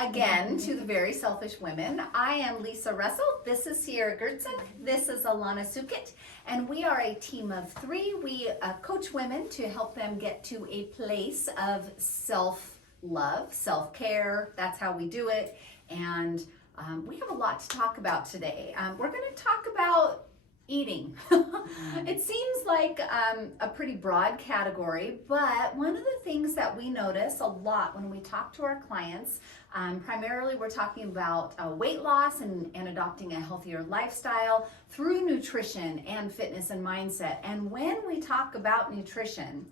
again to the Very Selfish Women. I am Lisa Russell. This is Sierra Gertzen. This is Alana Sukit. And we are a team of three. We coach women to help them get to a place of self-love, self-care. That's how we do it. And we have a lot to talk about today. We're going to talk about eating. It seems like a pretty broad category, but one of the things that we notice a lot when we talk to our clients, primarily we're talking about weight loss and adopting a healthier lifestyle through nutrition and fitness and mindset. And when we talk about nutrition,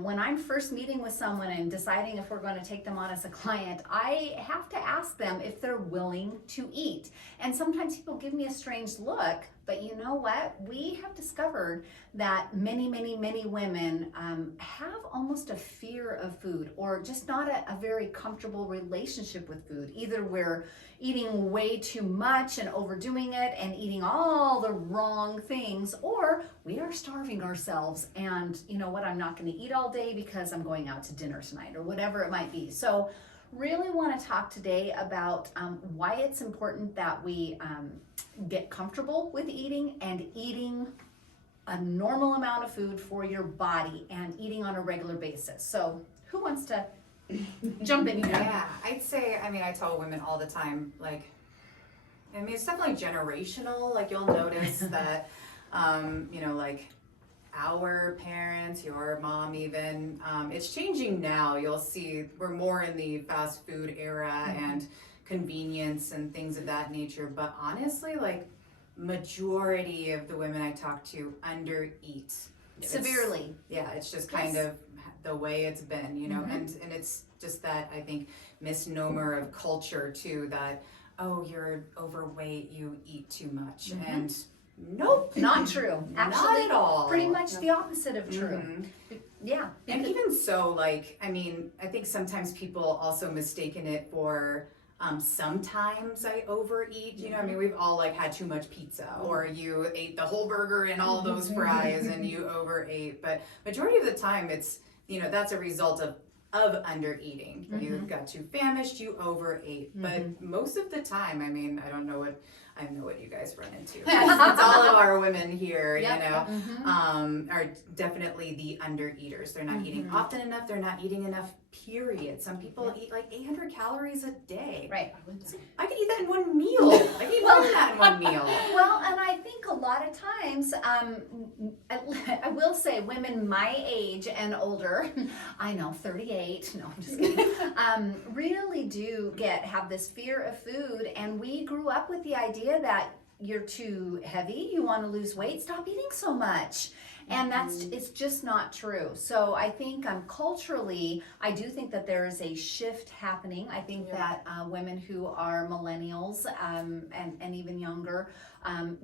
when I'm first meeting with someone and deciding if we're going to take them on as a client, I have to ask them if they're willing to eat. And sometimes people give me a strange look, but you know what? We have discovered that many women have almost a fear of food, or just not a very comfortable relationship with food. Either we're eating way too much and overdoing it and eating all the wrong things, or we are starving ourselves and you know what, I'm not going to eat all day because I'm going out to dinner tonight, or whatever it might be. So really want to talk today about why it's important that we get comfortable with eating and eating a normal amount of food for your body and eating on a regular basis. So who wants to jump in here? Yeah, I'd say, I tell women all the time, it's definitely generational. Like, you'll notice that, our parents, your mom even, it's changing now. You'll see we're more in the fast food era and convenience and things of that nature. But honestly, majority of the women I talk to undereat. Severely. It's just kind of the way it's been, and it's just that, I think, misnomer of culture too, that, oh, you're overweight, you eat too much. And nope. Not true. Actually, not at all. Pretty much the opposite of true. Yeah. And even so, I think sometimes people also mistaken it for, sometimes I overeat, we've all had too much pizza, or you ate the whole burger and all those fries and you overate. But majority of the time it's, that's a result of undereating. You got too famished, you overate. But most of the time, I know what you guys run into. It's all of our women here, are definitely the undereaters. They're not eating often enough. They're not eating enough, period. Some people eat 800 calories a day. Right. I could eat that in one meal. I could eat more than that in one meal. Well, and I think a lot of times, I will say women my age and older, I know, 38, no, I'm just kidding, really do have this fear of food. And we grew up with the idea that you're too heavy, you want to lose weight, stop eating so much. And it's just not true. So I think culturally, I do think that there is a shift happening. I think that women who are millennials and even younger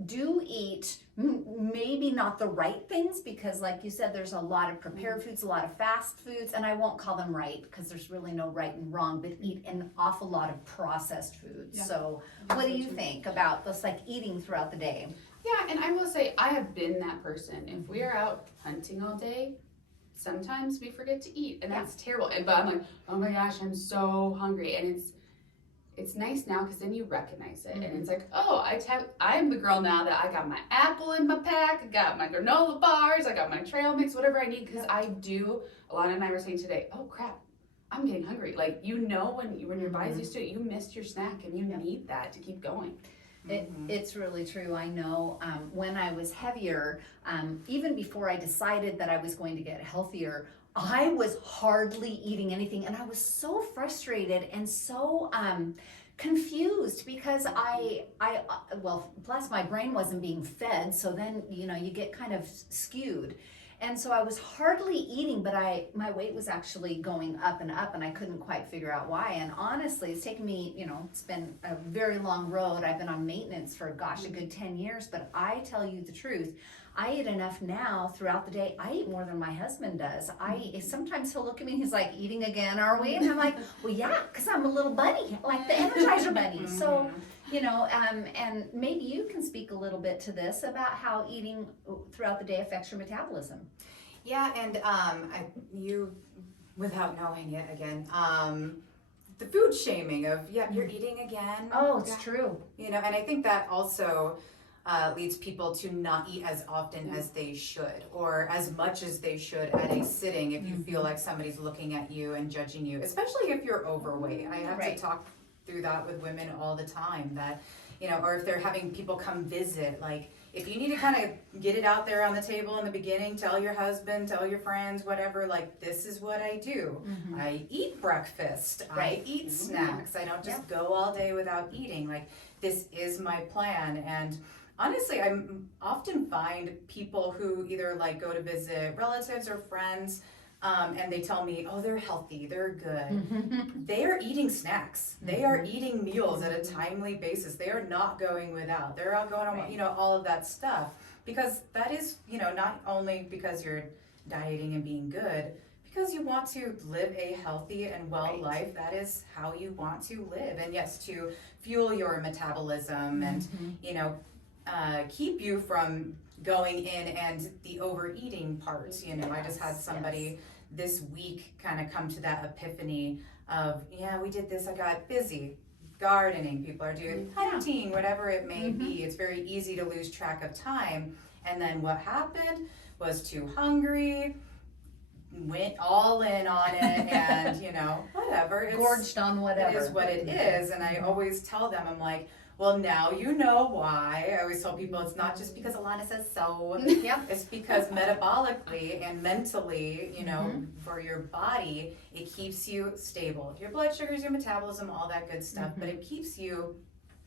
do eat maybe not the right things, because like you said, there's a lot of prepared foods, a lot of fast foods, and I won't call them right because there's really no right and wrong, but eat an awful lot of processed foods. So what do you think about this, eating throughout the day? Yeah, and I will say, I have been that person. If we are out hunting all day, sometimes we forget to eat, and that's terrible. But I'm like, oh my gosh, I'm so hungry. And it's nice now because then you recognize it. And it's like, oh, I'm the girl now that I got my apple in my pack, I got my granola bars, I got my trail mix, whatever I need, because I do. Alana and I were saying today, oh crap, I'm getting hungry. When your body's used to it, you missed your snack, and you need that to keep going. It's really true. I know when I was heavier, even before I decided that I was going to get healthier, I was hardly eating anything, and I was so frustrated and so confused because plus my brain wasn't being fed, so then you get kind of skewed. And so I was hardly eating, but my weight was actually going up and up, and I couldn't quite figure out why. And honestly, it's taken me, it's been a very long road. I've been on maintenance for, a good 10 years, but I tell you the truth, I eat enough now throughout the day. I eat more than my husband does. Sometimes he'll look at me and he's like, eating again, are we? And I'm like, well, yeah, because I'm a little bunny, like the Energizer bunny. So, and maybe you can speak a little bit to this about how eating throughout the day affects your metabolism. Yeah, and you, without knowing it again, the food shaming of, you're eating again. Oh, it's true. You know, and I think that also leads people to not eat as often as they should, or as much as they should at a sitting if you feel like somebody's looking at you and judging you, especially if you're overweight. I have to talk through that with women all the time, that, you know, or if they're having people come visit, like, if you need to kind of get it out there on the table in the beginning, tell your husband, tell your friends, whatever, like, this is what I do. I eat breakfast, I eat snacks, I don't just go all day without eating, like, this is my plan. And honestly, I often find people who either like go to visit relatives or friends, and they tell me, oh, they're healthy, they're good. They are eating snacks. They are eating meals at a timely basis. They are not going without. They're all going on, you know, all of that stuff. Because that is, you know, not only because you're dieting and being good, because you want to live a healthy and well life. That is how you want to live. And yes, to fuel your metabolism and, you know, keep you from going in and the overeating parts. You know, I just had somebody this week kind of come to that epiphany of, we did this, I got busy gardening, people are doing hunting, whatever it may be. It's very easy to lose track of time. And then what happened was too hungry, went all in on it, and you know, whatever. Gorged on whatever. It is what it is. And I always tell them, I'm like, well, now you know why. I always tell people it's not just because Alana says so. It's because metabolically and mentally, you know, for your body, it keeps you stable. Your blood sugars, your metabolism, all that good stuff, but it keeps you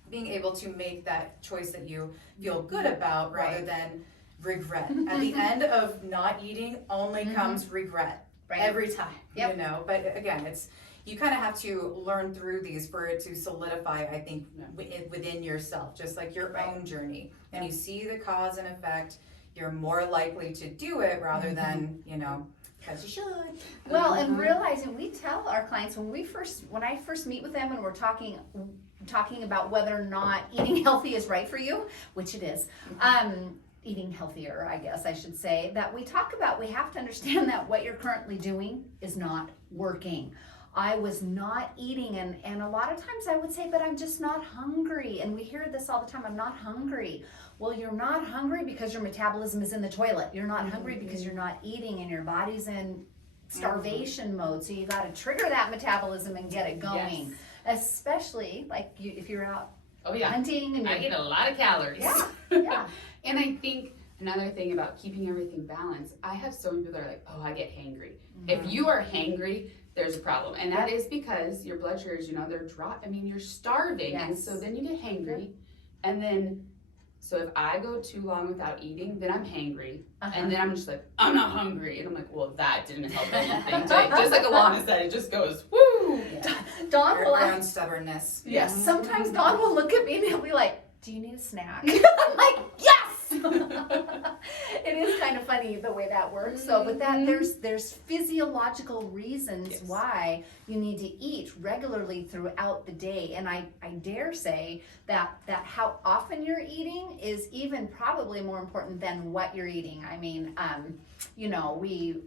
being able to make that choice that you feel good about rather than regret. At the end of not eating only comes regret every time, you know. But again, it's, you kind of have to learn through these for it to solidify, I think, within yourself, just like your own journey. And you see the cause and effect, you're more likely to do it rather than, you know, because you should. Well, and realizing, we tell our clients when I first meet with them and we're talking about whether or not eating healthy is right for you, which it is. Eating healthier, I guess I should say, that we talk about, we have to understand that what you're currently doing is not working. I was not eating, and a lot of times I would say, but I'm just not hungry. And we hear this all the time, I'm not hungry. Well, you're not hungry because your metabolism is in the toilet. You're not hungry because you're not eating and your body's in starvation mode. So you got to trigger that metabolism and get it going. Especially like if you're out hunting. And I get a lot of calories. Yeah. And I think another thing about keeping everything balanced, I have so many people that are like, oh, I get hangry. If you are hangry, there's a problem. And that is because your blood sugars, you know, they're dropped. I mean, you're starving. And so then you get hangry. And then, so if I go too long without eating, then I'm hangry. And then I'm just like, I'm not hungry. And I'm like, well, that didn't help anything. Just like Alana said, it just goes, woo. Dawn will around stubbornness. Yes. Sometimes Dawn will look at me and he'll be like, do you need a snack? I'm like, yes! It is kind of funny the way that works. So, but that there's physiological reasons why you need to eat regularly throughout the day, and I dare say that how often you're eating is even probably more important than what you're eating. I mean, you know, we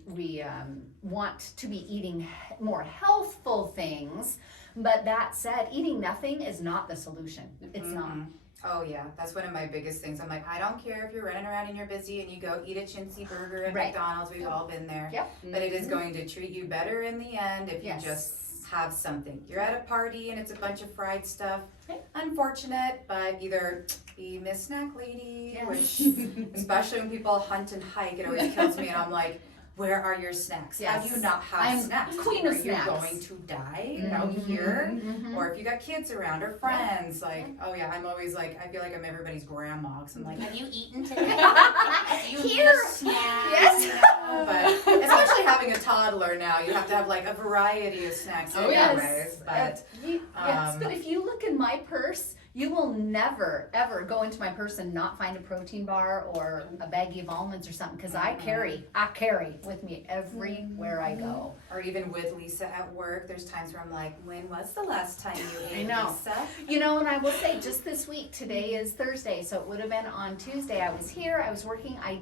want to be eating more healthful things, but that said, eating nothing is not the solution. It's not. Oh yeah, that's one of my biggest things. I'm like, I don't care if you're running around and you're busy and you go eat a chintzy burger at McDonald's. We've all been there. But it is going to treat you better in the end if you just have something. You're at a party and it's a bunch of fried stuff. Unfortunate, but either be Miss Snack Lady, which especially when people hunt and hike, it always kills me. And I'm like, where are your snacks? How do you not have snacks? Queen of snacks. Are you going to die out here? Or if you got kids around or friends, like, oh yeah, I'm always like, I feel like I'm everybody's grandma. Cause I'm like, have you eaten today? Do you need a snack? Yes. You know? But especially having a toddler now, you have to have like a variety of snacks anyways. But but if you look in my purse, you will never, ever go into my purse and not find a protein bar or a baggie of almonds or something, because I carry with me everywhere I go. Or even with Lisa at work, there's times where I'm like, when was the last time you ate, I know. Lisa? You know, and I will say, just this week, today is Thursday, so it would have been on Tuesday. I was here, I was working, I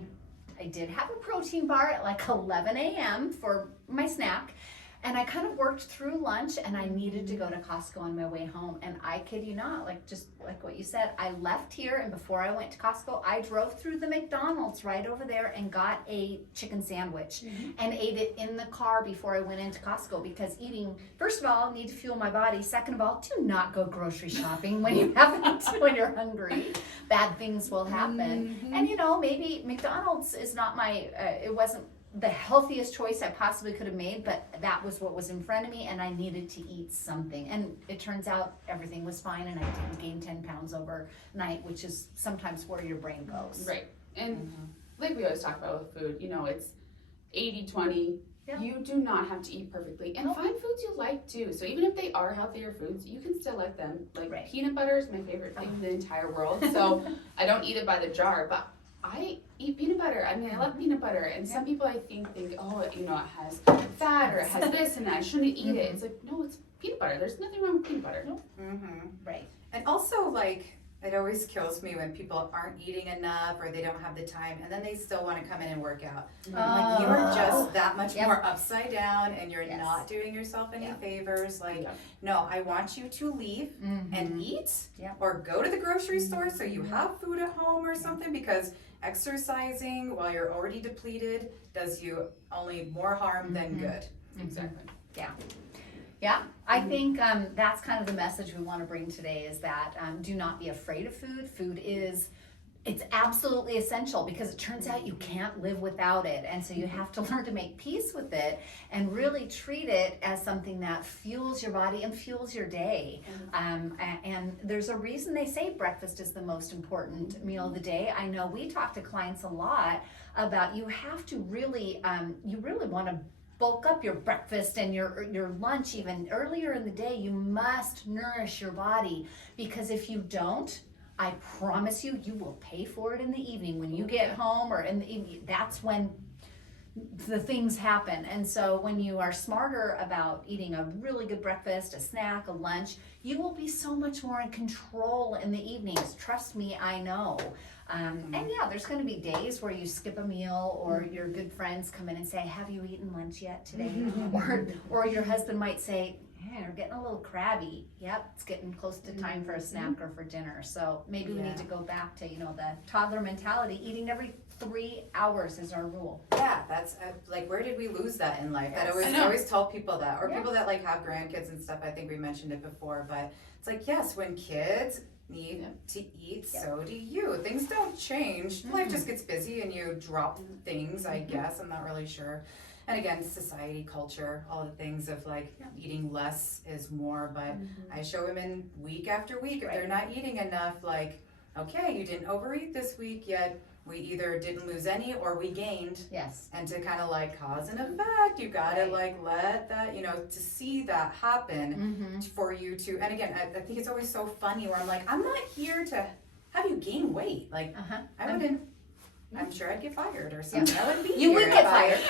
did have a protein bar at like 11 a.m. for my snack. And I kind of worked through lunch and I needed to go to Costco on my way home. And I kid you not, like just like what you said, I left here and before I went to Costco, I drove through the McDonald's right over there and got a chicken sandwich and ate it in the car before I went into Costco because eating, first of all, need to fuel my body. Second of all, do not go grocery shopping when you haven't, when you're hungry. Bad things will happen. And you know, maybe McDonald's is not my, it wasn't the healthiest choice I possibly could have made, but that was what was in front of me and I needed to eat something. And it turns out everything was fine and I didn't gain 10 pounds overnight, which is sometimes where your brain goes. Right. And like we always talk about with food, you know, it's 80-20. Yeah. You do not have to eat perfectly. And find foods you like too. So even if they are healthier foods, you can still like them. Like peanut butter is my favorite thing in the entire world. So I don't eat it by the jar, but I eat peanut butter. I mean, I love peanut butter. And some people I think, oh, you know, it has fat or it has this and I shouldn't eat it. It's like, no, it's peanut butter. There's nothing wrong with peanut butter. No. Right. And also, like, it always kills me when people aren't eating enough or they don't have the time and then they still want to come in and work out. Like, you are just that much more upside down and you're not doing yourself any favors. Like, no, I want you to leave and eat or go to the grocery store so you have food at home or something because exercising while you're already depleted does you only more harm than good. Exactly. Yeah, I think that's kind of the message we want to bring today is that do not be afraid of food. Food is, it's absolutely essential because it turns out you can't live without it. And so you have to learn to make peace with it and really treat it as something that fuels your body and fuels your day. And there's a reason they say breakfast is the most important meal of the day. I know we talk to clients a lot about you have to really, you really want to bulk up your breakfast and your lunch even earlier in the day. You must nourish your body because if you don't, I promise you, you will pay for it in the evening when you get home or in the evening. That's when the things happen. And so when you are smarter about eating a really good breakfast, a snack, a lunch, you will be so much more in control in the evenings. Trust me, I know. And yeah, there's going to be days where you skip a meal or your good friends come in and say, have you eaten lunch yet today? or your husband might say, yeah, you're getting a little crabby. Yep, it's getting close to time for a snack or for dinner. So maybe we need to go back to, you know, the toddler mentality. Eating every 3 hours is our rule. Yeah, that's like, where did we lose that in life? Yes. I always tell people that, or people that like have grandkids and stuff. I think we mentioned it before, but it's like, yes, when kids need to eat, so do you. Things don't change. Life just gets busy and you drop things, I guess. I'm not really sure. And again, society, culture, all the things of like eating less is more, but I show women week after week, if they're not eating enough, like, okay, you didn't overeat this week yet. We either didn't lose any or we gained. Yes. And to kind of like cause and effect, you gotta like let that, you know, to see that happen for you to, and again, I think it's always so funny where I'm like, I'm not here to have you gain weight. Like, I wouldn't, I'm sure I'd get fired or something. I wouldn't be You here would get fired.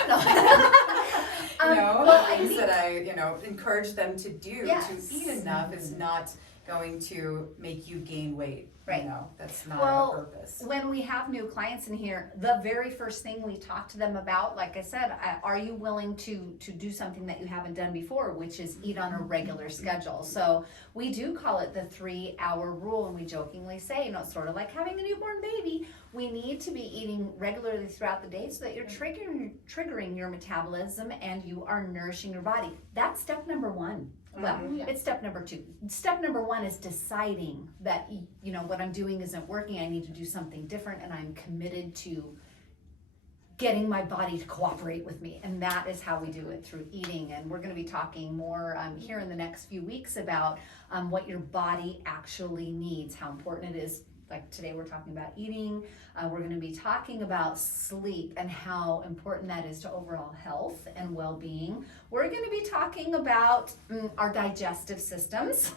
you know, well, the things that I, you know, encourage them to do to eat enough is not going to make you gain weight. Right. You know, that's not our purpose. When we have new clients in here, the very first thing we talk to them about, like I said, are you willing to do something that you haven't done before, which is eat on a regular schedule. So we do call it the 3-hour rule, and we jokingly say, you know, it's sort of like having a newborn baby. We need to be eating regularly throughout the day so that you're triggering your metabolism and you are nourishing your body. That's step number 1. Well, it's step number 2. Step number 1 is deciding that, you know, what I'm doing isn't working. I need to do something different, and I'm committed to getting my body to cooperate with me. And that is how we do it, through eating. And we're going to be talking more here in the next few weeks about what your body actually needs, how important it is. Like today we're talking about eating. We're going to be talking about sleep and how important that is to overall health and well-being. We're going to be talking about our digestive systems.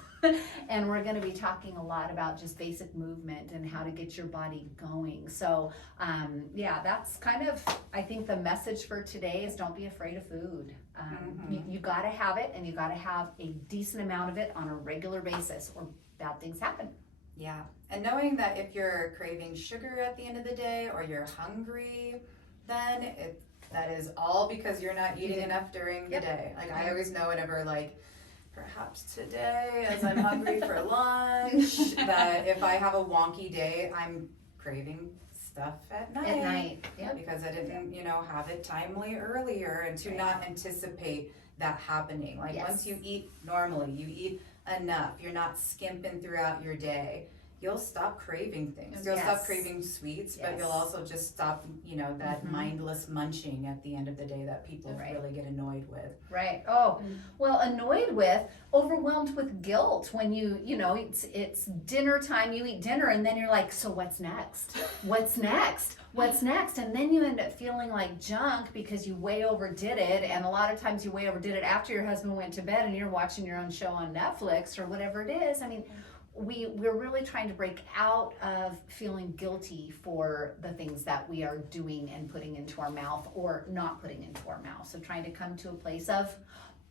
And we're going to be talking a lot about just basic movement and how to get your body going. So yeah, that's kind of, I think, the message for today is don't be afraid of food. You got to have it, and you got to have a decent amount of it on a regular basis, or bad things happen. Yeah, and knowing that if you're craving sugar at the end of the day or you're hungry, then that is all because you're not eating enough during the Yep. day. Like I always know whenever like, perhaps today as I'm hungry for lunch, that if I have a wonky day, I'm craving stuff at night. At night, yep. Because I didn't, have it timely earlier, and to Right. not anticipate that happening. Like Yes. once you eat normally, you eat enough, you're not skimping throughout your day, you'll stop craving things. You'll stop Yes. craving sweets, but Yes. you'll also just stop, that Mhm. mindless munching at the end of the day that people Right. really get annoyed with. Right. Oh, well, annoyed with, overwhelmed with guilt when it's dinner time, you eat dinner, and then you're like, so what's next? What's next? What's next? And then you end up feeling like junk because you way overdid it. And a lot of times you way overdid it after your husband went to bed and you're watching your own show on Netflix or whatever it is. I mean, we're really trying to break out of feeling guilty for the things that we are doing and putting into our mouth or not putting into our mouth. So trying to come to a place of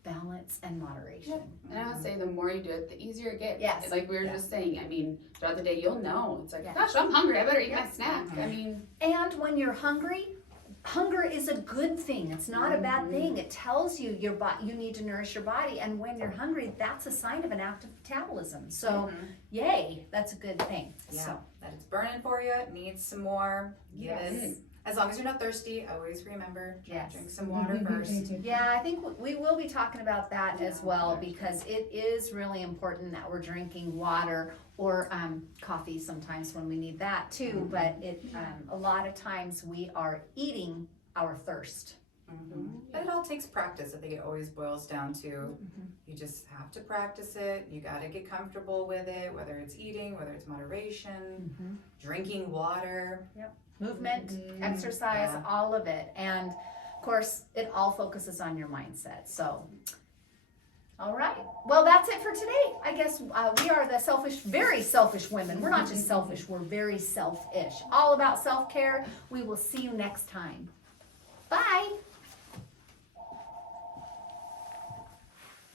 balance and moderation. And I would say the more you do it, the easier it gets. Yes. Like we were Yeah. just saying, I mean, throughout the day you'll know. It's like, Yeah. gosh, I'm hungry. I better eat Yeah. my snack. I mean, And when you're hungry, hunger is a good thing. It's not a bad thing. It tells you you need to nourish your body. And when you're hungry, that's a sign of an active metabolism. So, yay, that's a good thing. Yeah, So, that it's burning for you, it needs some more. Give Yes. it. As long as you're not thirsty, always remember, Yes. drink some water first. yeah, I think we will be talking about that as well because it is really important that we're drinking water or coffee sometimes when we need that too. But a lot of times we are eating our thirst. But it all takes practice. I think it always boils down to you just have to practice it. You got to get comfortable with it, whether it's eating, whether it's moderation, drinking water. Movement, exercise, Yeah. all of it. And of course, it all focuses on your mindset. So, all right. Well, that's it for today. I guess we are the very selfish women. We're not just selfish, we're very selfish. All about self care. We will see you next time. Bye.